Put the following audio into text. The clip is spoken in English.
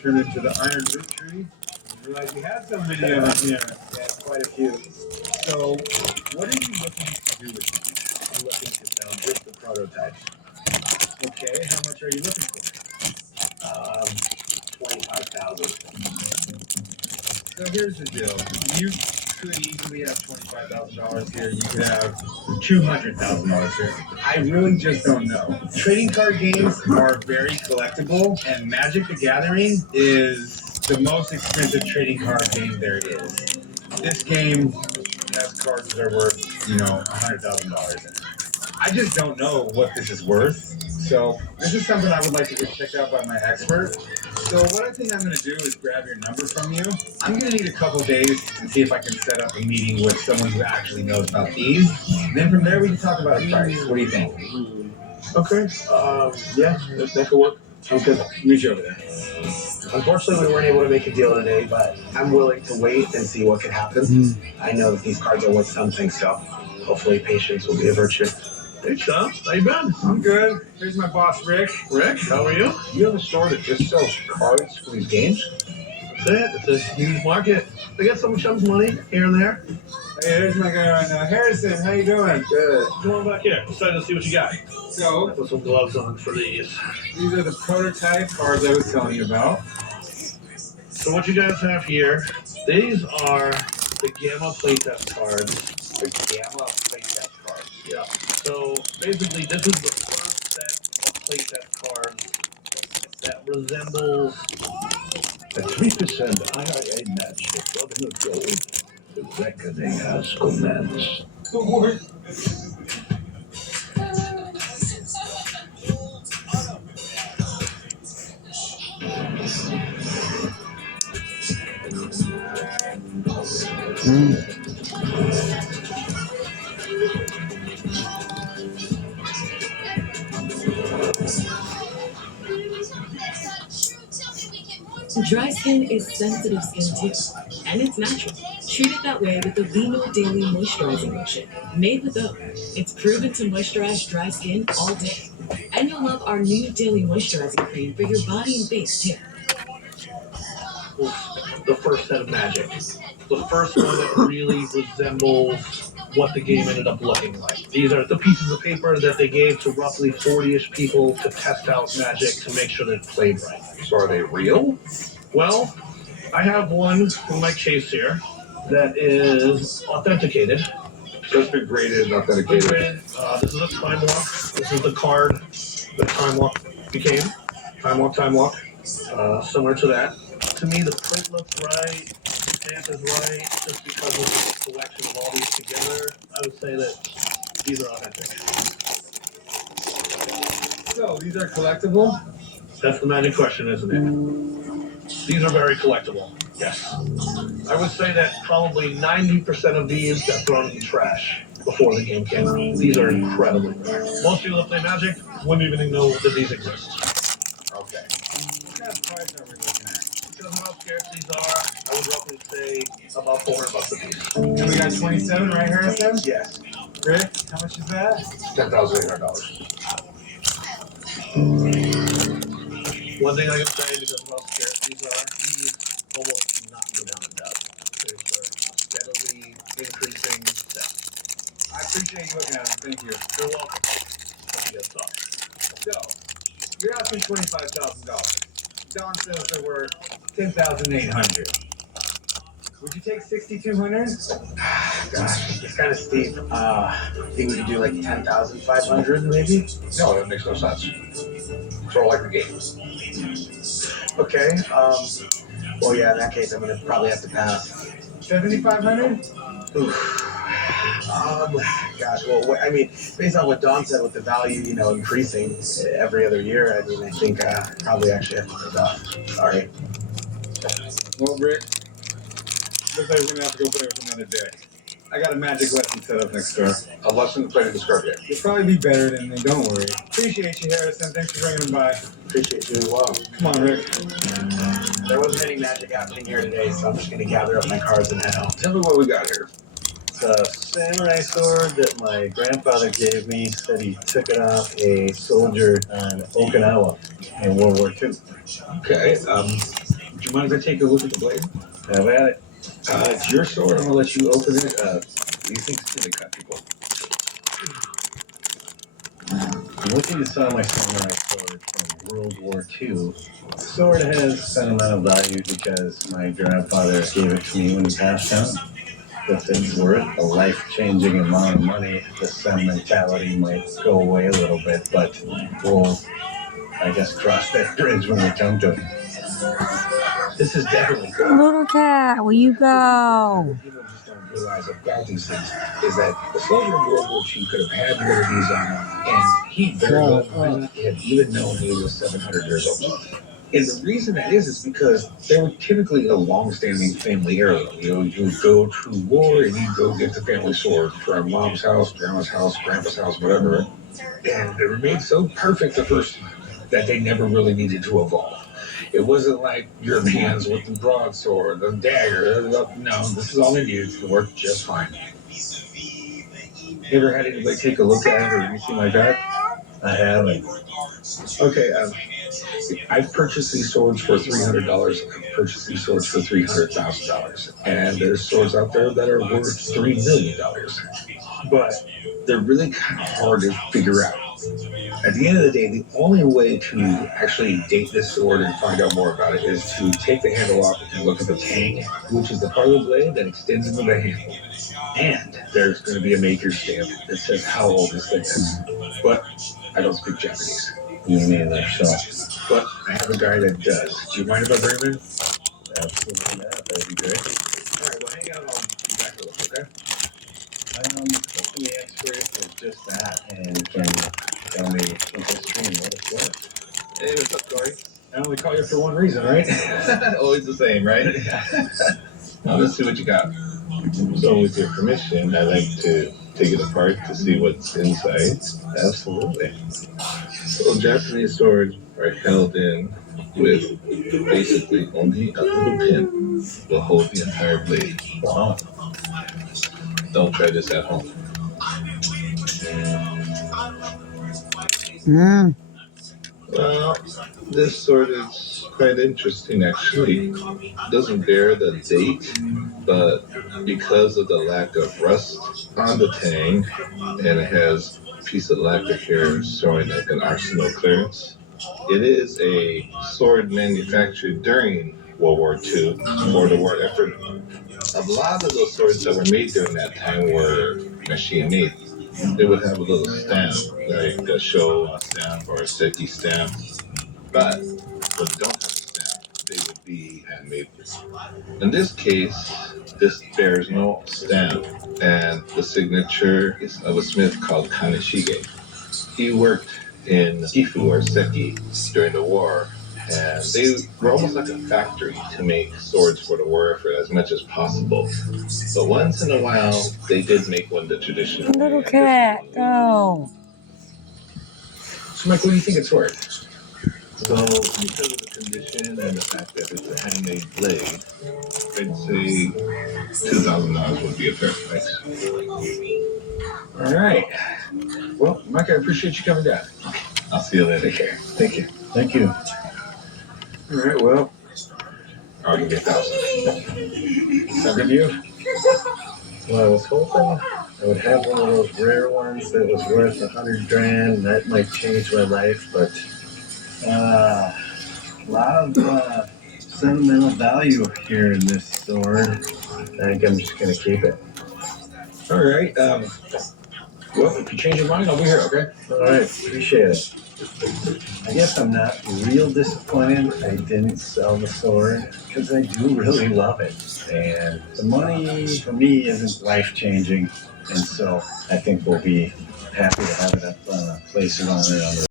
turn into the iron root tree. I realized we had so many of them here. Yeah, quite a few. So, what are you looking to do with these? I'm looking to sell just the prototypes. Okay, how much are you looking for? 25,000. So here's the deal. You could easily have $25,000 here. You could have $200,000 here. I really just don't know. Trading card games are very collectible, and Magic the Gathering is the most expensive trading card game there is. This game has cards that are worth, $100,000 in it. I just don't know what this is worth. So this is something I would like to get checked out by my expert. So what I think I'm going to do is grab your number from you. I'm going to need a couple days and see if I can set up a meeting with someone who actually knows about these. And then from there we can talk about a price. What do you think? Okay. Yeah, that could work. Sounds good. Meet you over there. Unfortunately, we weren't able to make a deal today, but I'm willing to wait and see what could happen. I know that these cards are worth something, so hopefully patience will be a virtue. Hey, Sean. How you been? I'm good. Here's my boss, Rick. Rick, how are you? You have a store that just sells cards for these games? That's it. It's a huge market. They get some chum's money here and there. Hey, here's my guy right now. Harrison, how you doing? Good. Come on back here. Excited to see what you got. So, Put some gloves on for these. these are the prototype cards I was telling you about. So what you guys have here, these are the Gamma playtest cards. The Gamma playtest cards. Yeah. So basically, this is the first set of playtest cards that resembles A 3% IIA match for Brotherhood Gold. The reckoning has commenced. Dry skin is sensitive skin too, and it's natural. Treat it that way with the Vino Daily Moisturizing Lotion. Made with oak, it's proven to moisturize dry skin all day. And you'll love our new daily moisturizing cream for your body and face too. the first set of Magic. The first one that really resembles what the game ended up looking like. These are the pieces of paper that they gave to roughly 40-ish people to test out Magic to make sure that it played right. So are they real? Well, I have one in my case here that is authenticated. Just been graded and authenticated. This is a Time Walk. This is the card that Time Walk became. Time Walk. Similar to that. To me, the print looks right. The stamp is right. Just because of the collection of all these together, I would say that these are authentic. So, these are collectible? That's the magic question, isn't it? These are very collectible. Yes. I would say that probably 90% of these got thrown in the trash before the game came out. These are incredibly rare. Most people that play Magic wouldn't even know that these exist. Okay. What kind of price are we looking at? Because of how scarce these are, I would roughly say about $400 a piece. And we got 27 right here, Harrison? Yes. Rick, how much is that? $10,800. One thing I can say, because of how scarce these are, these almost do not go down in depth. These are steadily increasing sets. I appreciate you looking at them. Thank you. You're welcome. Hope you guys talk. So, you're asking $25,000. Don says they're worth $10,800. Would you take $6,200? Gosh, it's kind of steep. I think we could do like 10,500 maybe? No, that makes no sense. Sort of like the game. Okay. Well, yeah, in that case, I'm going to probably have to pass. $7,500? Gosh, well, I mean, based on what Don said with the value, increasing every other year, I mean, I think probably actually have to put it off. Sorry. Well, Rick, looks like we're going to have to go play with another day. I got a Magic lesson set up next door. A lesson to play in this card game. You'll probably be better than me, don't worry. Appreciate you, Harrison. Thanks for bringing them by. Appreciate you as well. Come on, Rick. There wasn't any Magic happening here today, so I'm just going to gather up my cards and head home. Tell me what we got here. It's a samurai sword that my grandfather gave me. Said he took it off a soldier on Okinawa in World War II. Okay. you mind if I take a look at the blade? Have at it. It's your sword. I'm gonna let you open it. These things tend to cut people. I'm looking to sell my samurai sword from World War II. The sword has sentimental value because my grandfather gave it to me when he passed on. If it's worth a life-changing amount of money, the sentimentality might go away a little bit, but we'll, I guess, cross that bridge when we come to it. This is definitely good. Little cat, will you go? People just don't realize about these things is that the soldier in World War II could have had one of these on him, and he very well might not have even known he was 700 years old. And the reason that is because they were typically a long-standing family heirloom. You know, you would go to war and you'd go get the family sword from mom's house, grandma's house, grandpa's house, whatever. And they were made so perfect the first time that they never really needed to evolve. It wasn't like Europeans with the broadsword, the dagger. No, this is all they needed to work just fine. You ever had anybody take a look at it or anything like that? I haven't. Okay, I've purchased these swords for $300. I've purchased these swords for $300,000. And there's swords out there that are worth $3 million. But they're really kind of hard to figure out. At the end of the day, the only way to actually date this sword and find out more about it is to take the handle off and look at the tang, which is the part of the blade that extends into the handle. And there's going to be a major stamp that says how old this thing is. But I don't speak Japanese. Me neither, so But I have a guy that does. Do you mind if I bring him in? absolutely not. That'd be great. All right, well, hang out. I'll be back to look, okay? Hoping the expert is just that and can tell me the history and what it's worth. Hey, what's up, Corey? I only call you for one reason, right? Always the same, right? Now, let's see what you got. So, with your permission, I'd like to take it apart to see what's inside. Absolutely. So Japanese swords are held in with basically only a little pin will hold the entire blade. Wow. Don't try this at home. Well, this sword is quite interesting actually. Doesn't bear the date, but because of the lack of rust on the tang, and it has a piece of lacquer here showing like an arsenal clearance. It is a sword manufactured during World War II for the war effort. A lot of those swords that were made during that time were machine made. They would have a little stamp, like a show stamp or a seki stamp. But when they don't have a stamp, they would be handmade. In this case, this bears no stamp, and the signature is of a smith called Kaneshige. He worked in Gifu or Seki during the war, and they were almost like a factory to make swords for the war effort as much as possible. But once in a while, they did make one the traditional way. Little cat, go. So, Mike, what do you think it's worth? So, because of the condition and the fact that it's a handmade blade, I'd say $2,000 would be a fair price. All right. Well, Mike, I appreciate you coming down. I'll see you later. Take care. Thank you. Thank you. All right, well, I'll give you 1,000. Sound good to you? Well, I was hoping I would have one of those rare ones that was worth 100 grand. That might change my life, but a lot of sentimental value here in this sword. I think I'm just gonna keep it. All right. Well, if you change your mind, I'll be here, okay? All right, appreciate it. I guess I'm not real disappointed I didn't sell the sword because I do really love it. And the money for me isn't life-changing. And so I think we'll be happy to have it up, place it on there on the